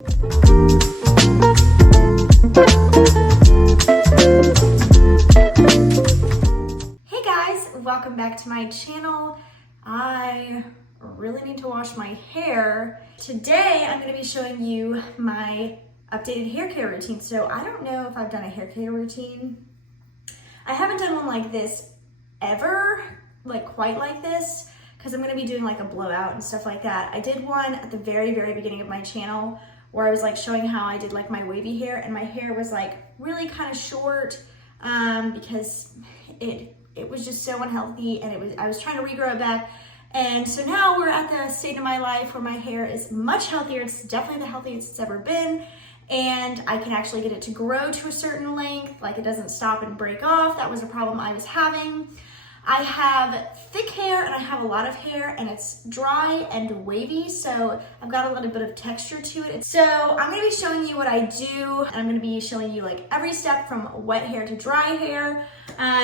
Hey guys, welcome back to my channel. I really need to wash my hair. Today I'm going to be showing you my updated hair care routine. So I don't know if I've done a hair care routine. I haven't done one like this ever, like quite like this, because I'm going to be doing like a blowout and stuff like that. I did one at the very beginning of my channel where I was like showing how I did like my wavy hair, and my hair was like really kind of short because it was just so unhealthy, and I was trying to regrow it back. And so now we're at the stage of my life where my hair is much healthier. It's definitely the healthiest it's ever been. And I can actually get it to grow to a certain length, like it doesn't stop and break off. That was a problem I was having. I have thick hair and I have a lot of hair, and it's dry and wavy, so I've got a little bit of texture to it. So I'm gonna be showing you what I do, and I'm gonna be showing you like every step from wet hair to dry hair.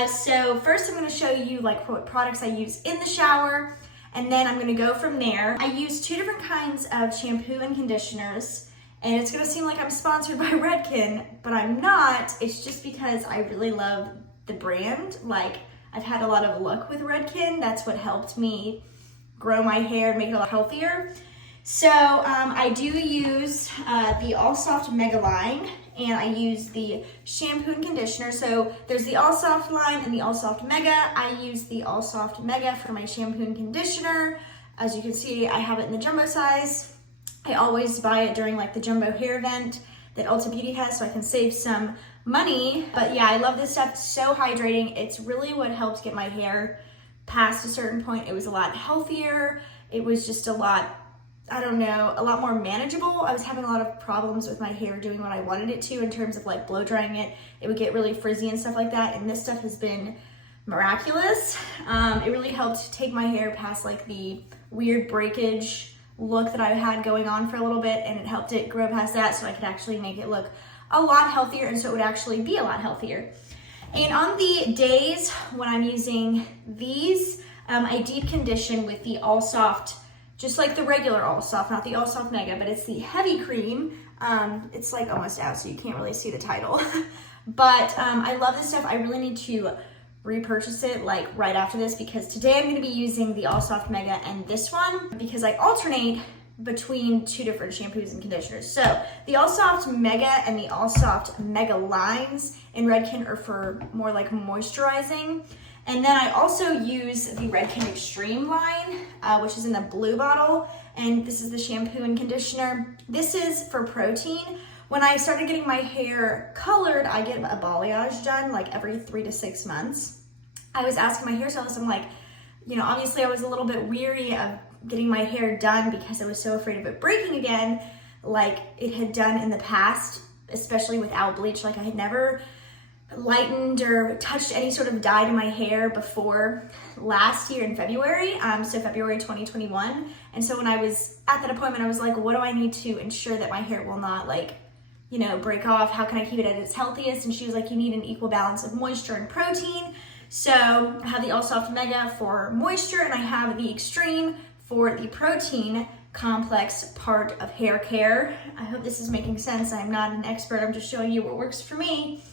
So first I'm gonna show you like what products I use in the shower, and then I'm gonna go from there. I use two different kinds of shampoo and conditioners. And it's gonna seem like I'm sponsored by Redken, but I'm not. It's just because I really love the brand. Like, I've had a lot of luck with Redken. That's what helped me grow my hair and make it a lot healthier. So I do use the All Soft Mega line, and I use the shampoo and conditioner. So there's the All Soft line and the All Soft Mega. I use the All Soft Mega for my shampoo and conditioner. As you can see, I have it in the jumbo size. I always buy it during like the jumbo hair event that Ulta Beauty has, so I can save some money. But yeah, I love this stuff. It's so hydrating. It's really what helps get my hair past a certain point. It was a lot healthier. It was just a lot, I don't know, a lot more manageable. I was having a lot of problems with my hair doing what I wanted it to in terms of like blow drying it. It would get really frizzy and stuff like that. And this stuff has been miraculous. It really helped take my hair past like the weird breakage look that I had going on for a little bit, and it helped it grow past that so I could actually make it look a lot healthier, and so it would actually be a lot healthier. And on the days when I'm using these, I deep condition with the All Soft, just like the regular All Soft, not the All Soft Mega, but it's the heavy cream. It's like almost out, so you can't really see the title. But I love this stuff. I really need to repurchase it like right after this, because today I'm going to be using the All Soft Mega and this one, because I alternate between two different shampoos and conditioners. So the All Soft Mega and the All Soft Mega lines in Redken are for more like moisturizing. And then I also use the Redken Extreme line, which is in the blue bottle. And this is the shampoo and conditioner. This is for protein. When I started getting my hair colored, I get a balayage done like every 3 to 6 months. I was asking my hairstylist, I'm like, you know, obviously I was a little bit weary of getting my hair done because I was so afraid of it breaking again, like it had done in the past, especially without bleach. Like I had never lightened or touched any sort of dye to my hair before last year in February, so February 2021. And so when I was at that appointment, I was like, what do I need to ensure that my hair will not like, you know, break off? How can I keep it at its healthiest? And she was like, you need an equal balance of moisture and protein. So I have the All Soft Mega for moisture, and I have the Extreme for the protein complex part of hair care. I hope this is making sense. I'm not an expert. I'm just showing you what works for me.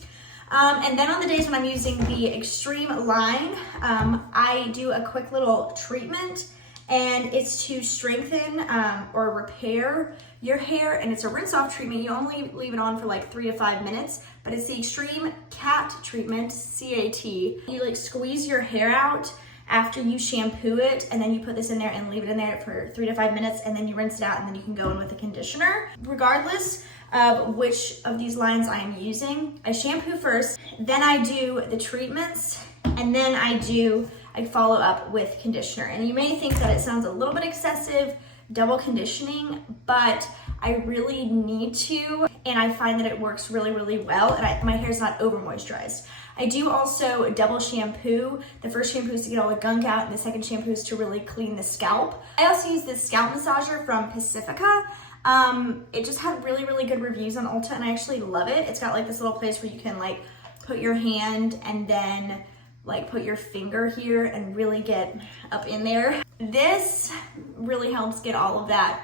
And then on the days when I'm using the Extreme line, I do a quick little treatment, and it's to strengthen or repair your hair, and it's a rinse off treatment. You only leave it on for like 3 to 5 minutes, but it's the Extreme Cat treatment, C-A-T. You like squeeze your hair out after you shampoo it, and then you put this in there and leave it in there for 3 to 5 minutes, and then you rinse it out, and then you can go in with a conditioner. Regardless of which of these lines I am using, I shampoo first, then I do the treatments, and then I follow up with conditioner. And you may think that it sounds a little bit excessive, double conditioning, but I really need to, and I find that it works really well, and my hair's not over moisturized. I do also double shampoo. The first shampoo is to get all the gunk out, and the second shampoo is to really clean the scalp. I also use this scalp massager from Pacifica. It just had really good reviews on Ulta, and I actually love it. It's got like this little place where you can like put your hand and then like put your finger here and really get up in there. This really helps get all of that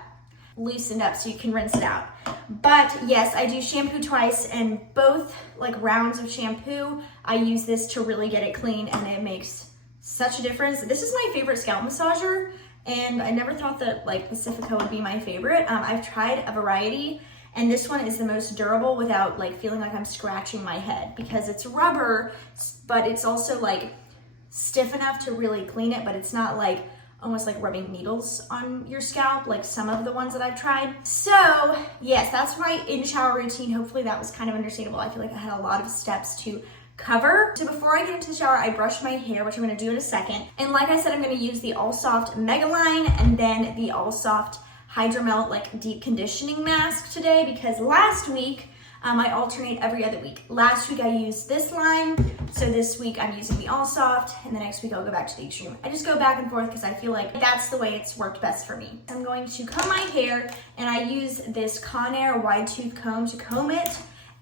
loosened up so you can rinse it out. But yes, I do shampoo twice, and both like rounds of shampoo, I use this to really get it clean, and it makes such a difference. This is my favorite scalp massager, and I never thought that like Pacifica would be my favorite. I've tried a variety, and this one is the most durable without like feeling like I'm scratching my head, because it's rubber, but it's also like stiff enough to really clean it, but it's not like almost like rubbing needles on your scalp like some of the ones that I've tried. So yes, that's my in-shower routine. Hopefully that was kind of understandable. I feel like I had a lot of steps to cover. So before I get into the shower, I brush my hair, which I'm gonna do in a second. And like I said, I'm gonna use the All Soft Mega Line and then the All Soft Hydramelt like deep conditioning mask today, because last week, I alternate every other week. Last week I used this line, so this week I'm using the All Soft, and the next week I'll go back to the Extreme. I just go back and forth because I feel like that's the way it's worked best for me. I'm going to comb my hair, and I use this Conair wide tooth comb to comb it,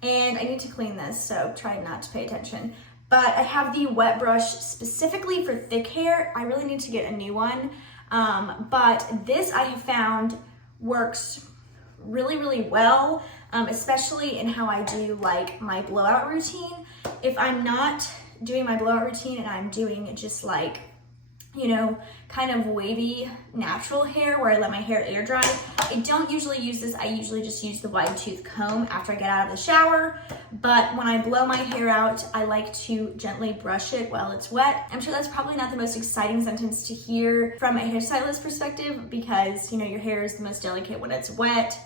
and I need to clean this, so try not to pay attention. But I have the wet brush specifically for thick hair. I really need to get a new one, but this I have found works really, really well. Especially in how I do like my blowout routine. If I'm not doing my blowout routine and I'm doing just like, you know, kind of wavy natural hair where I let my hair air dry, I don't usually use this. I usually just use the wide tooth comb after I get out of the shower. But when I blow my hair out, I like to gently brush it while it's wet. I'm sure that's probably not the most exciting sentence to hear from a hairstylist perspective, because, you know, your hair is the most delicate when it's wet.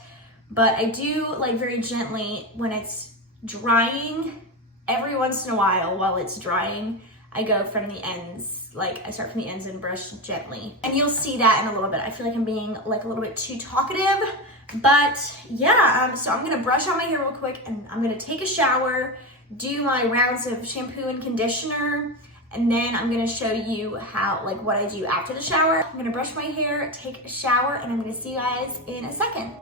But I do like very gently when it's drying. Every once in a while it's drying, I go from the ends, like I start from the ends and brush gently. And you'll see that in a little bit. I feel like I'm being like a little bit too talkative, but yeah, so I'm gonna brush out my hair real quick, and I'm gonna take a shower, do my rounds of shampoo and conditioner, and then I'm gonna show you how, like what I do after the shower. I'm gonna brush my hair, take a shower, and I'm gonna see you guys in a second.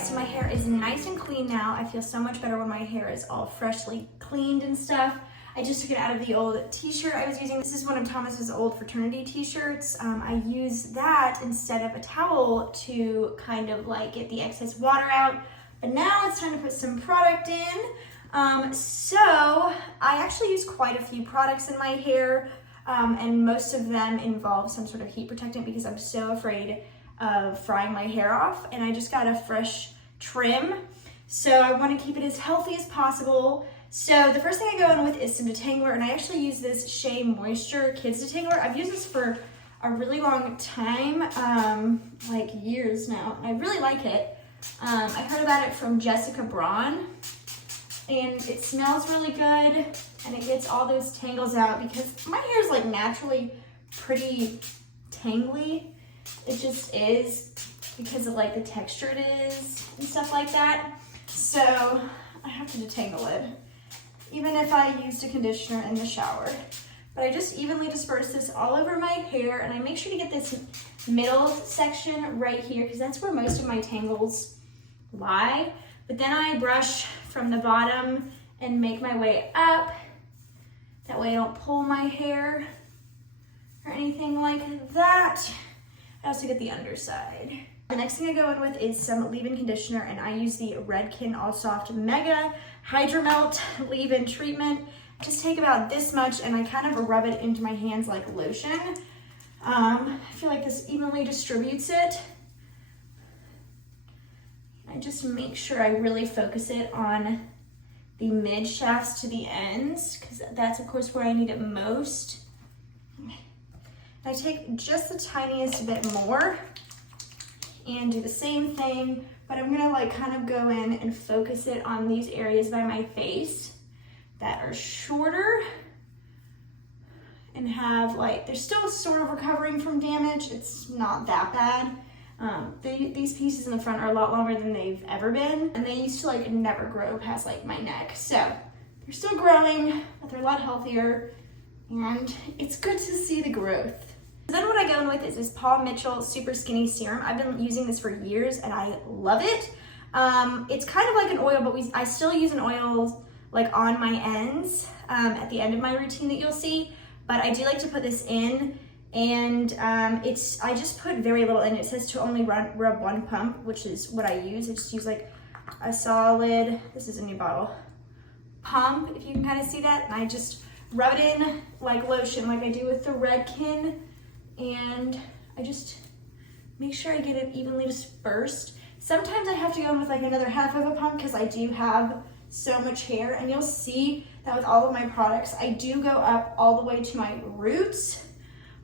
So my hair is nice and clean now. I feel so much better when my hair is all freshly cleaned and stuff. I just took it out of the old t-shirt I was using. This is one of Thomas's old fraternity t-shirts. I use that instead of a towel to kind of like get the excess water out. But now it's time to put some product in. So I actually use quite a few products in my hair, and most of them involve some sort of heat protectant because I'm so afraid of frying my hair off. And I just got a fresh trim, so I want to keep it as healthy as possible. So the first thing I go in with is some Detangler, and I actually use this Shea Moisture Kids Detangler. I've used this for a really long time, like years now. I really like it. I heard about it from Jessica Braun, and it smells really good, and it gets all those tangles out because my hair is like naturally pretty tangly. It just is because of like the texture it is and stuff like that. So I have to detangle it, even if I used a conditioner in the shower. But I just evenly disperse this all over my hair, and I make sure to get this middle section right here because that's where most of my tangles lie. But then I brush from the bottom and make my way up. That way I don't pull my hair or anything like that. I also get the underside. The next thing I go in with is some leave-in conditioner, and I use the Redken All Soft Mega Hydramelt leave-in treatment. Just take about this much, and I kind of rub it into my hands like lotion. I feel like this evenly distributes it. I just make sure I really focus it on the mid shafts to the ends, because that's of course where I need it most. I take just the tiniest bit more, and do the same thing, but I'm gonna like kind of go in and focus it on these areas by my face that are shorter and have like, they're still sort of recovering from damage. It's not that bad. These pieces in the front are a lot longer than they've ever been, and they used to like never grow past like my neck. So they're still growing, but they're a lot healthier, and it's good to see the growth. Then what I go in with is this Paul Mitchell Super Skinny Serum. I've been using this for years and I love it. It's kind of like an oil, but I still use an oil like on my ends at the end of my routine that you'll see. But I do like to put this in, and I just put very little in. It says to only rub one pump, which is what I use. I just use like a solid, this is a new bottle, pump, if you can kind of see that. And I just rub it in like lotion, like I do with the Redken, and I just make sure I get it evenly dispersed. Sometimes I have to go in with like another half of a pump because I do have so much hair, and you'll see that with all of my products, I do go up all the way to my roots,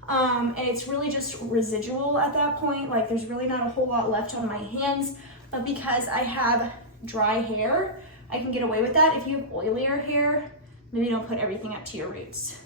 and it's really just residual at that point. Like there's really not a whole lot left on my hands, but because I have dry hair, I can get away with that. If you have oilier hair, maybe don't put everything up to your roots.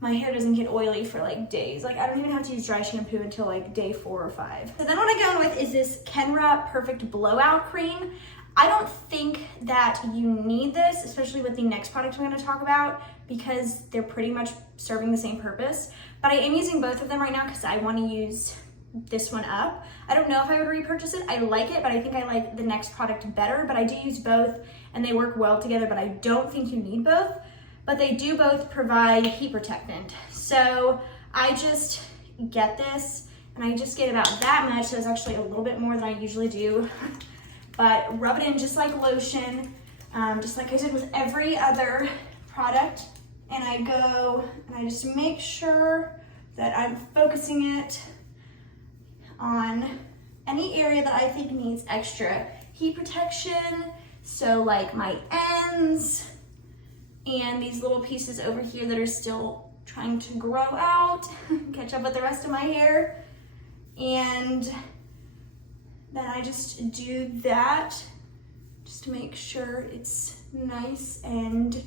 My hair doesn't get oily for like days. Like I don't even have to use dry shampoo until like day 4 or 5. So then what I go in with is this Kenra Perfect Blowout Cream. I don't think that you need this, especially with the next product I'm gonna talk about, because they're pretty much serving the same purpose. But I am using both of them right now because I wanna use this one up. I don't know if I would repurchase it. I like it, but I think I like the next product better. But I do use both and they work well together, but I don't think you need both. But they do both provide heat protectant. So I just get this, and I just get about that much. So it's actually a little bit more than I usually do. But rub it in just like lotion, just like I did with every other product. And I go and I just make sure that I'm focusing it on any area that I think needs extra heat protection. So like my ends and these little pieces over here that are still trying to grow out, catch up with the rest of my hair. And then I just do that just to make sure it's nice and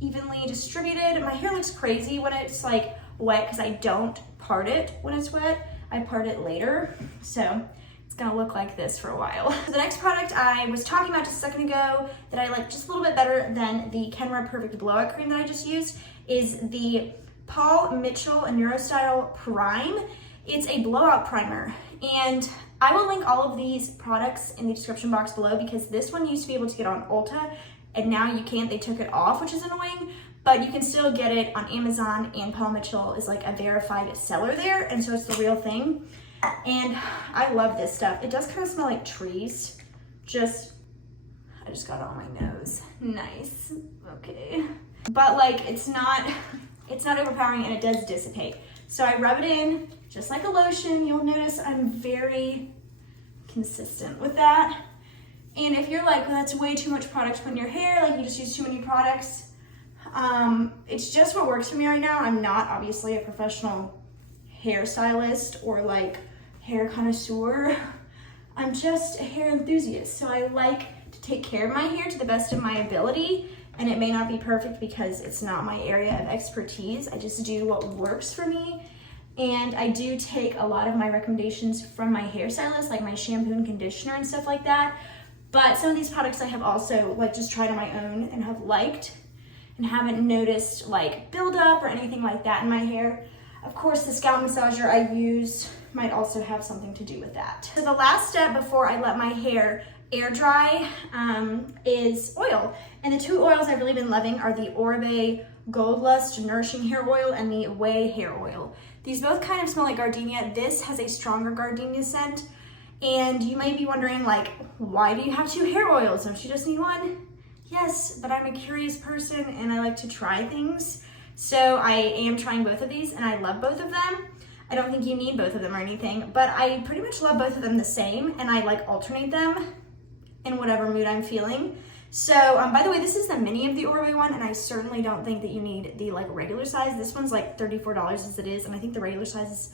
evenly distributed. My hair looks crazy when it's like wet because I don't part it when it's wet. I part it later. So it's gonna look like this for a while. So the next product I was talking about just a second ago that I like just a little bit better than the Kenra Perfect Blowout Cream that I just used is the Paul Mitchell Neuro Style Prime. It's a blowout primer, and I will link all of these products in the description box below because this one used to be able to get on Ulta and now you can't. They took it off, which is annoying, but you can still get it on Amazon, and Paul Mitchell is like a verified seller there, and so it's the real thing. And I love this stuff. It does kind of smell like trees. I just got it on my nose. Nice, okay. But like, it's not overpowering, and it does dissipate. So I rub it in just like a lotion. You'll notice I'm very consistent with that. And if you're like, well, that's way too much product to put in your hair, like you just use too many products, it's just what works for me right now. I'm not obviously a professional hairstylist or like hair connoisseur. I'm just a hair enthusiast. So I like to take care of my hair to the best of my ability. And it may not be perfect because it's not my area of expertise. I just do what works for me. And I do take a lot of my recommendations from my hairstylist, like my shampoo and conditioner and stuff like that. But some of these products I have also like just tried on my own and have liked and haven't noticed like buildup or anything like that in my hair. Of course, the scalp massager I use might also have something to do with that. So the last step before I let my hair air dry is oil. And the two oils I've really been loving are the Oribe Gold Lust Nourishing Hair Oil and the OUAI Hair Oil. These both kind of smell like gardenia. This has a stronger gardenia scent. And you may be wondering, like, why do you have two hair oils? Don't you just need one? Yes, but I'm a curious person and I like to try things. So I am trying both of these and I love both of them. I don't think you need both of them or anything, but I pretty much love both of them the same, and I like alternate them in whatever mood I'm feeling. So, by the way, this is the mini of the Oribe one, and I certainly don't think that you need the like regular size. This one's like $34 as it is, and I think the regular size is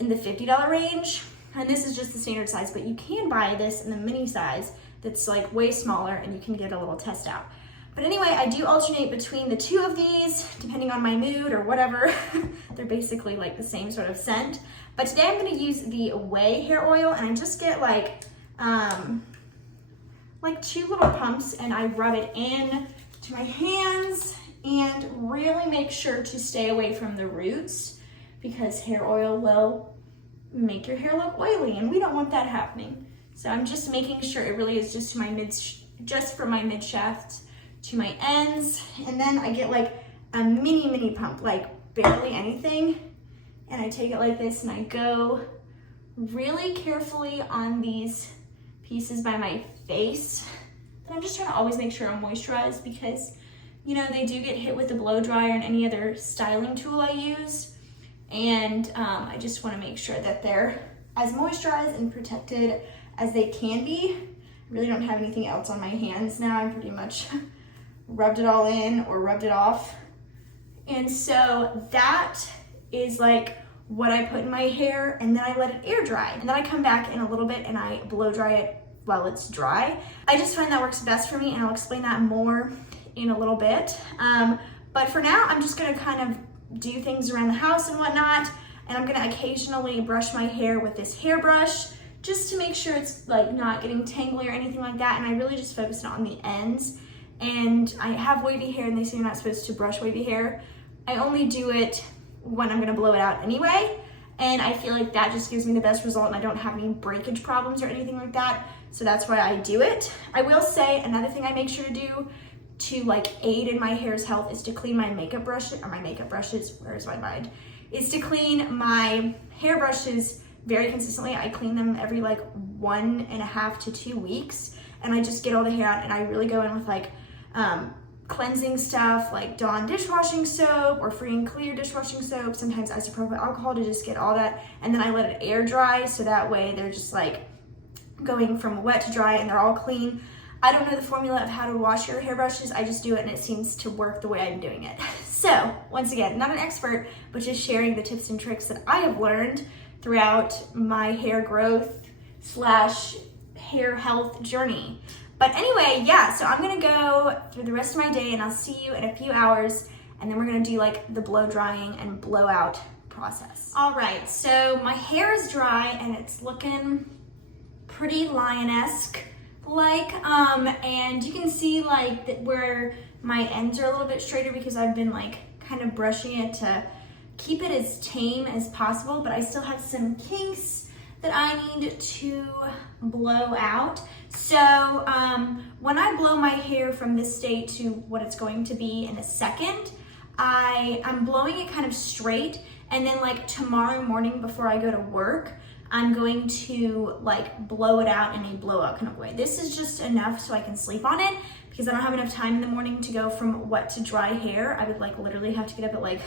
in the $50 range. And this is just the standard size, but you can buy this in the mini size that's like way smaller and you can get a little test out. But anyway, I do alternate between the two of these depending on my mood or whatever. They're basically like the same sort of scent. But today I'm gonna use the OUAI Hair Oil, and I just get like 2 little pumps and I rub it in to my hands and really make sure to stay away from the roots because hair oil will make your hair look oily and we don't want that happening. So I'm just making sure it really is just to my just from my mid shaft to my ends, and then I get like a mini pump, like barely anything, and I take it like this and I go really carefully on these pieces by my face. But I'm just trying to always make sure I'm moisturized because, you know, they do get hit with the blow dryer and any other styling tool I use, and I just want to make sure that they're as moisturized and protected as they can be. I really don't have anything else on my hands now. I'm pretty much rubbed it all in or rubbed it off. And so that is like what I put in my hair, and then I let it air dry. And then I come back in a little bit and I blow dry it while it's dry. I just find that works best for me, and I'll explain that more in a little bit. But for now, I'm just gonna kind of do things around the house and whatnot, and I'm gonna occasionally brush my hair with this hairbrush just to make sure it's like not getting tangly or anything like that. And I really just focus on the ends. And I have wavy hair, and they say you're not supposed to brush wavy hair. I only do it when I'm gonna blow it out anyway. And I feel like that just gives me the best result, and I don't have any breakage problems or anything like that. So that's why I do it. I will say another thing I make sure to do to like aid in my hair's health is to clean my makeup brushes, where's my mind? Is to clean my hair brushes very consistently. I clean them every like 1.5 to 2 weeks, and I just get all the hair out, and I really go in with like cleansing stuff like Dawn dishwashing soap or free and clear dishwashing soap, sometimes isopropyl alcohol, to just get all that, and then I let it air dry so that way they're just like going from wet to dry and they're all clean. I don't know the formula of how to wash your hairbrushes. I just do it and it seems to work the way I'm doing it. So once again, not an expert, but just sharing the tips and tricks that I have learned throughout my hair growth / hair health journey. But anyway, yeah, so I'm gonna go through the rest of my day and I'll see you in a few hours, and then we're gonna do like the blow drying and blowout process. All right, so my hair is dry and it's looking pretty lioness-esque like, and you can see like that where my ends are a little bit straighter because I've been like kind of brushing it to keep it as tame as possible, but I still have some kinks that I need to blow out. So when I blow my hair from this state to what it's going to be in a second, I'm blowing it kind of straight, and then like tomorrow morning before I go to work, I'm going to like blow it out in a blowout kind of way. This is just enough so I can sleep on it because I don't have enough time in the morning to go from wet to dry hair. I would like literally have to get up at like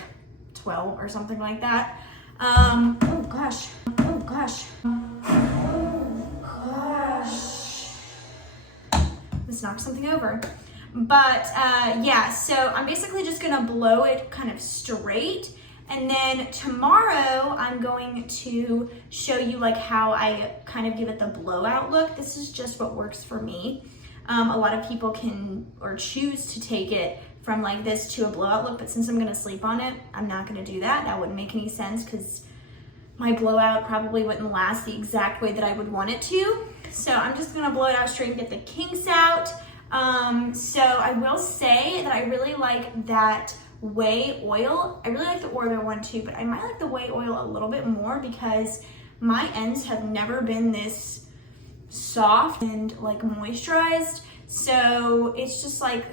12 or something like that. Oh gosh. Let's knock something over. But yeah, so I'm basically just gonna blow it kind of straight. And then tomorrow I'm going to show you like how I kind of give it the blowout look. This is just what works for me. A lot of people can or choose to take it from like this to a blowout look, but since I'm gonna sleep on it, I'm not gonna do that. That wouldn't make any sense because my blowout probably wouldn't last the exact way that I would want it to. So I'm just gonna blow it out straight and get the kinks out. So I will say that I really like that OUAI oil. I really like the Oribe one too, but I might like the OUAI oil a little bit more because my ends have never been this soft and like moisturized. So it's just like,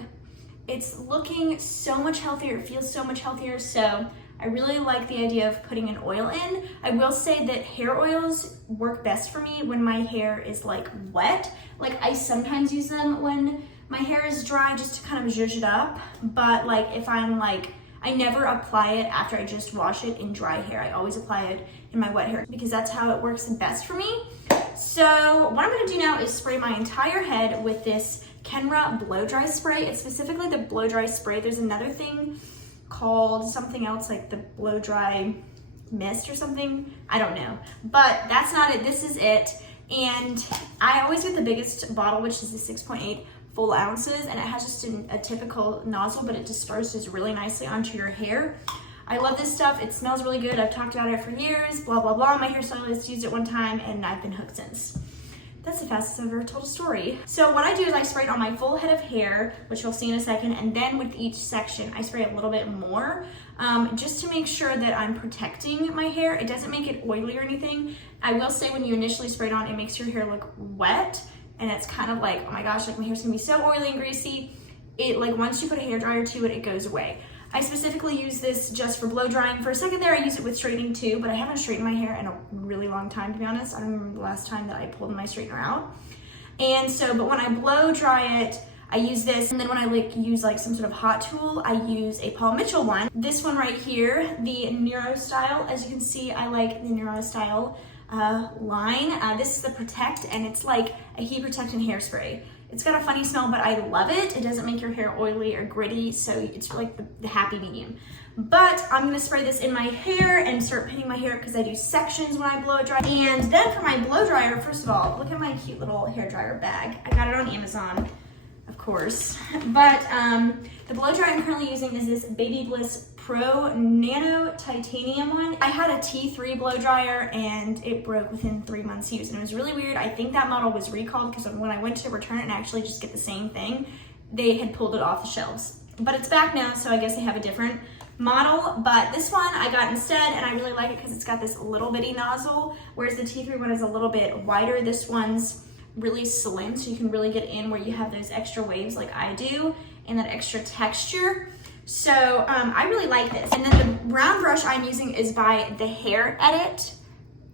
it's looking so much healthier, it feels so much healthier. So I really like the idea of putting an oil in. I will say that hair oils work best for me when my hair is like wet. Like I sometimes use them when my hair is dry just to kind of zhuzh it up. But like if I'm like, I never apply it after I just wash it in dry hair. I always apply it in my wet hair because that's how it works best for me. So what I'm gonna do now is spray my entire head with this Kenra blow dry spray. It's specifically the blow dry spray. There's another thing called something else like the blow dry mist or something. I don't know, but that's not it. This is it. And I always get the biggest bottle, which is the 6.8 full ounces, and it has just a typical nozzle, but it disperses really nicely onto your hair. I love this stuff. It smells really good. I've talked about it for years, blah, blah, blah. My hairstylist used it one time and I've been hooked since. That's the fastest I've ever told a story. So what I do is I spray it on my full head of hair, which you'll see in a second, and then with each section, I spray a little bit more, just to make sure that I'm protecting my hair. It doesn't make it oily or anything. I will say when you initially spray it on, it makes your hair look wet, and it's kind of like, oh my gosh, like my hair's gonna be so oily and greasy. It, like, once you put a hairdryer to it, it goes away. I specifically use this just for blow drying. For a second there, I use it with straightening too, but I haven't straightened my hair in a really long time, to be honest. I don't remember the last time that I pulled my straightener out. And so, but when I blow dry it, I use this, and then when I use some sort of hot tool, I use a Paul Mitchell one. This one right here, the Neuro style. As you can see, I like the Neuro style line. This is the Protect, and it's like a heat protectant hairspray. It's got a funny smell, but I love it. It doesn't make your hair oily or gritty, so it's like the happy medium. But I'm gonna spray this in my hair and start pinning my hair because I do sections when I blow dry. And then for my blow dryer, first of all, look at my cute little hair dryer bag. I got it on Amazon, of course. But the blow dryer I'm currently using is this BaBylissPRO Nano Titanium one. I had a T3 blow dryer and it broke within 3 months use, and it was really weird. I think that model was recalled because when I went to return it and actually just get the same thing, they had pulled it off the shelves. But it's back now, so I guess they have a different model. But this one I got instead, and I really like it because it's got this little bitty nozzle, whereas the T3 one is a little bit wider. This one's really slim, so you can really get in where you have those extra waves like I do, and that extra texture. So I really like this. And then the round brush I'm using is by The Hair Edit.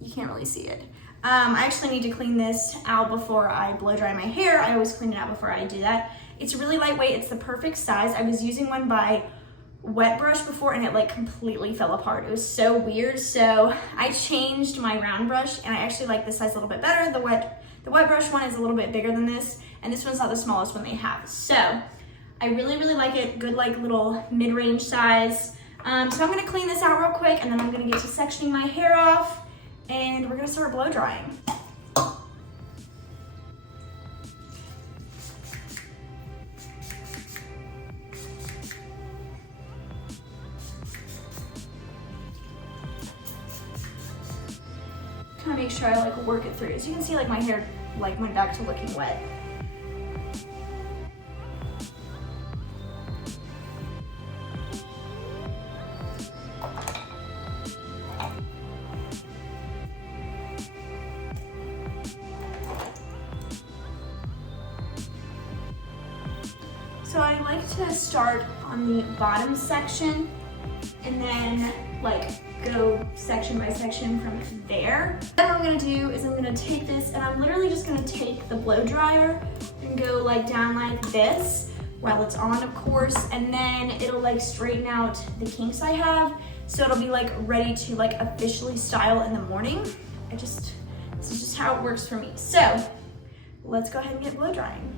You can't really see it. I actually need to clean this out before I blow dry my hair. I always clean it out before I do that. It's really lightweight. It's the perfect size. I was using one by Wet Brush before and it like completely fell apart. It was so weird. So I changed my round brush and I actually like this size a little bit better. The wet brush one is a little bit bigger than this, and this one's not the smallest one they have. So I really, really like it. Good, like little mid-range size. So I'm gonna clean this out real quick, and then I'm gonna get to sectioning my hair off, and we're gonna start blow drying. Kind of make sure I like work it through. As you can see, like my hair like went back to looking wet. So I like to start on the bottom section and then like go section by section from there. Then what I'm gonna do is I'm gonna take this and I'm literally just gonna take the blow dryer and go like down like this while it's on, of course, and then it'll like straighten out the kinks I have, so it'll be like ready to like officially style in the morning. This is just how it works for me. So let's go ahead and get blow drying.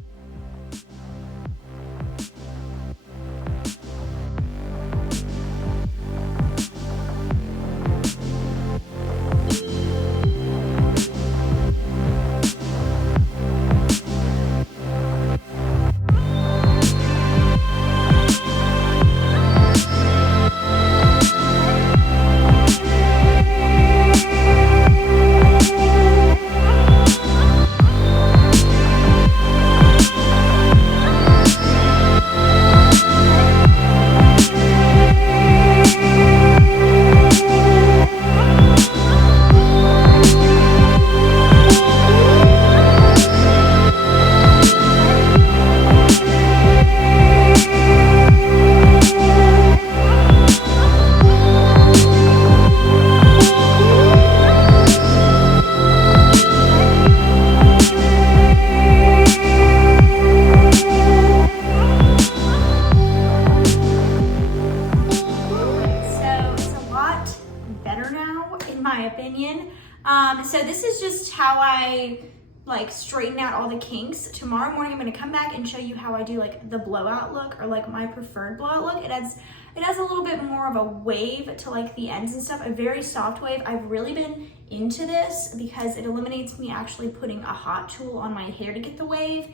So this is just how I like straighten out all the kinks. Tomorrow morning I'm gonna come back and show you how I do like the blowout look, or like my preferred blowout look. It has a little bit more of a wave to like the ends and stuff, a very soft wave. I've really been into this because it eliminates me actually putting a hot tool on my hair to get the wave,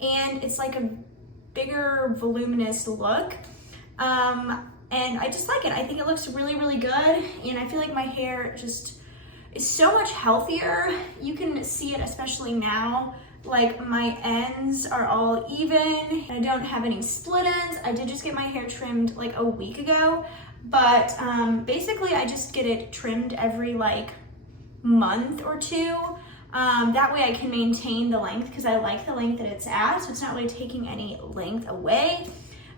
and it's like a bigger voluminous look. And I just like it. I think it looks really, really good, and I feel like my hair just is so much healthier. You can see it especially now. Like my ends are all even. I don't have any split ends. I did just get my hair trimmed like a week ago, but basically I just get it trimmed every like month or two. That way I can maintain the length, because I like the length that it's at, so it's not really taking any length away,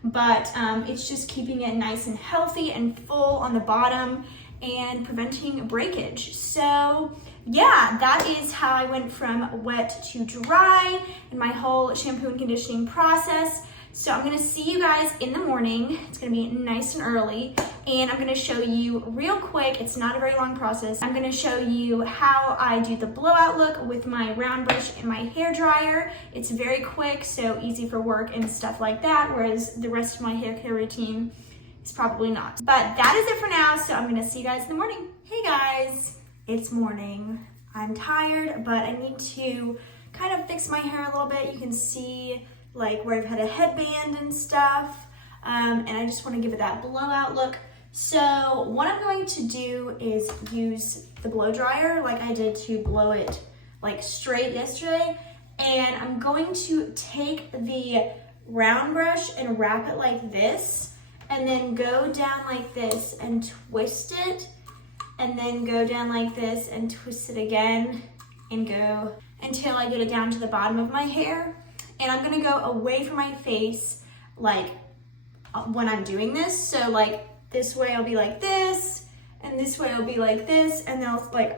but it's just keeping it nice and healthy and full on the bottom and preventing breakage. So yeah, that is how I went from wet to dry in my whole shampoo and conditioning process. So I'm gonna see you guys in the morning. It's gonna be nice and early, and I'm gonna show you real quick, it's not a very long process. I'm gonna show you how I do the blowout look with my round brush and my hair dryer. It's very quick, so easy for work and stuff like that, whereas the rest of my hair care routine is probably not. But that is it for now, so I'm gonna see you guys in the morning. Hey guys, it's morning. I'm tired, but I need to kind of fix my hair a little bit. You can see like where I've had a headband and stuff, and I just want to give it that blowout look. So what I'm going to do is use the blow dryer like I did to blow it like straight yesterday, and I'm going to take the round brush and wrap it like this, and then go down like this and twist it, and then go down like this and twist it again, and go until I get it down to the bottom of my hair. And I'm gonna go away from my face like when I'm doing this. So like this way I'll be like this, and this way I'll be like this, and then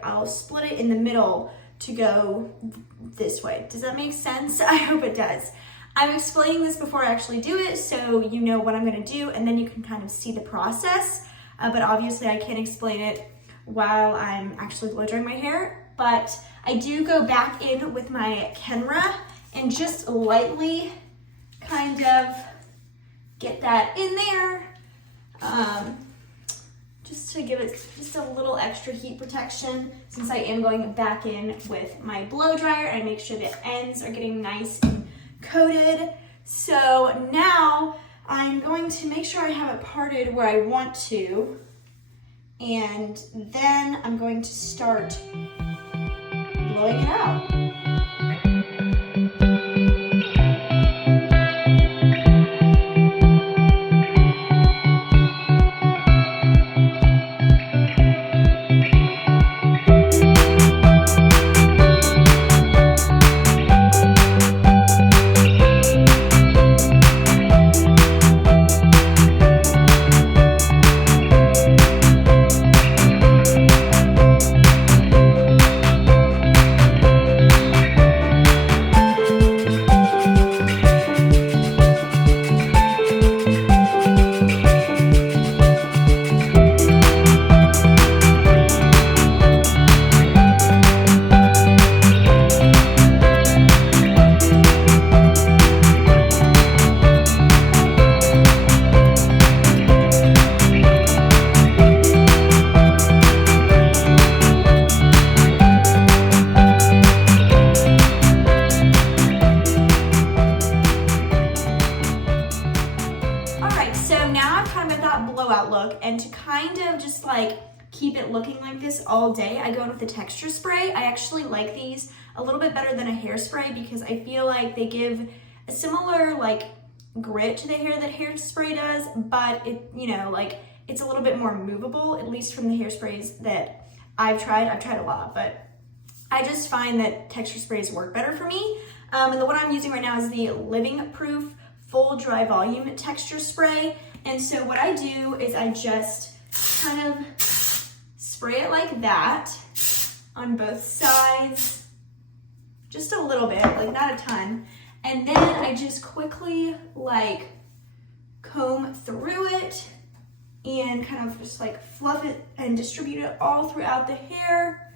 I'll split it in the middle to go this way. Does that make sense? I hope it does. I'm explaining this before I actually do it, so you know what I'm gonna do, and then you can kind of see the process. But obviously I can't explain it while I'm actually blow drying my hair. But I do go back in with my Kenra and just lightly kind of get that in there, just to give it just a little extra heat protection, since I am going back in with my blow dryer, and make sure the ends are getting nice and coated. So now I'm going to make sure I have it parted where I want to, and then I'm going to start blowing it out. Keep it looking like this all day, I go in with the texture spray. I actually like these a little bit better than a hairspray, because I feel like they give a similar like grit to the hair that hairspray does, but it, you know, like it's a little bit more movable, at least from the hairsprays that I've tried. I've tried a lot, but I just find that texture sprays work better for me. And the one I'm using right now is the Living Proof Full Dry Volume Texture Spray. And so what I do is I just kind of spray it like that on both sides, just a little bit, like not a ton. And then I just quickly like comb through it and kind of just like fluff it and distribute it all throughout the hair.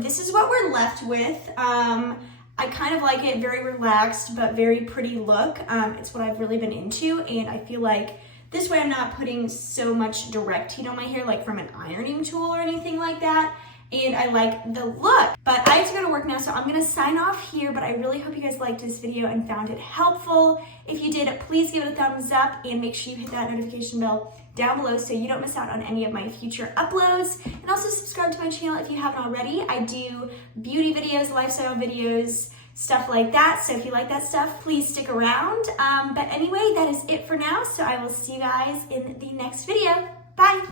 This is what we're left with. I kind of like it, very relaxed, but very pretty look. It's what I've really been into, and I feel like this way I'm not putting so much direct heat on my hair, like from an ironing tool or anything like that. And I like the look. But I have to go to work now, so I'm gonna sign off here, but I really hope you guys liked this video and found it helpful. If you did, please give it a thumbs up and make sure you hit that notification bell down below so you don't miss out on any of my future uploads. And also subscribe to my channel if you haven't already. I do beauty videos, lifestyle videos, stuff like that. So if you like that stuff, please stick around. But anyway, that is it for now. So I will see you guys in the next video. Bye.